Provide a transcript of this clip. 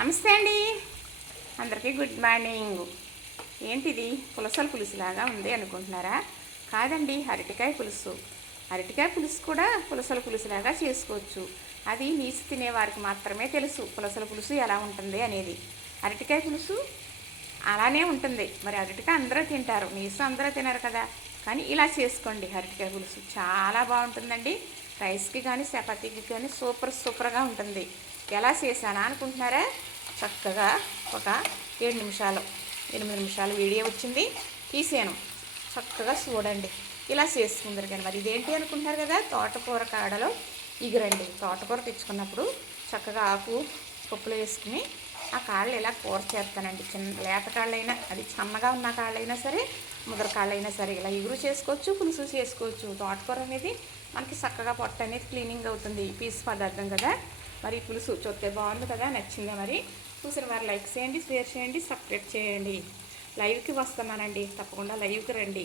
నమస్తే అండి, అందరికీ గుడ్ మార్నింగ్. ఏంటిది పులసల పులుసులాగా ఉంది అనుకుంటున్నారా? కాదండి, అరటికాయ పులుసు. అరటికాయ పులుసు కూడా పులసల పులుసులాగా చేసుకోవచ్చు. అది నీసు తినేవారికి మాత్రమే తెలుసు పులసల పులుసు ఎలా ఉంటుంది అనేది. అరటికాయ పులుసు అలానే ఉంటుంది. మరి అరటికాయ అందరూ తింటారు, నీసు అందరూ తినరు కదా. కానీ ఇలా చేసుకోండి, అరటికాయ పులుసు చాలా బాగుంటుందండి. రైస్కి కానీ చపాతీకి కానీ సూపర్గా ఉంటుంది. ఎలా చేశానా అనుకుంటున్నారా? చక్కగా ఒక 8 నిమిషాలు వీడియో వచ్చింది, తీసాను. చక్కగా చూడండి, ఇలా చేసుకుందరు. కానీ మరి ఇదేంటి అనుకుంటున్నారు కదా, తోటకూర కాడలో ఇగురండి. తోటకూర తెచ్చుకున్నప్పుడు చక్కగా ఆకు పప్పులో వేసుకుని ఆ కాళ్ళు ఇలా కూర చేస్తానండి. చిన్న లేత కాళ్ళైనా, అది సన్నగా ఉన్న కాళ్ళైనా సరే, ముదర కాళ్ళైనా సరే ఇలా ఇగురు చేసుకోవచ్చు, పులుసు చేసుకోవచ్చు. తోటకూర అనేది మనకి చక్కగా పొట్ట అనేది క్లీనింగ్ అవుతుంది, పీసు పదార్థం కదా. మరి పులుసు చూస్తే బాగుంది కదా, నచ్చిందా? మరి చూసిన వారు లైక్ చేయండి, షేర్ చేయండి, సబ్స్క్రైబ్ చేయండి. లైవ్కి వస్తున్నానండి, తప్పకుండా లైవ్కి రండి.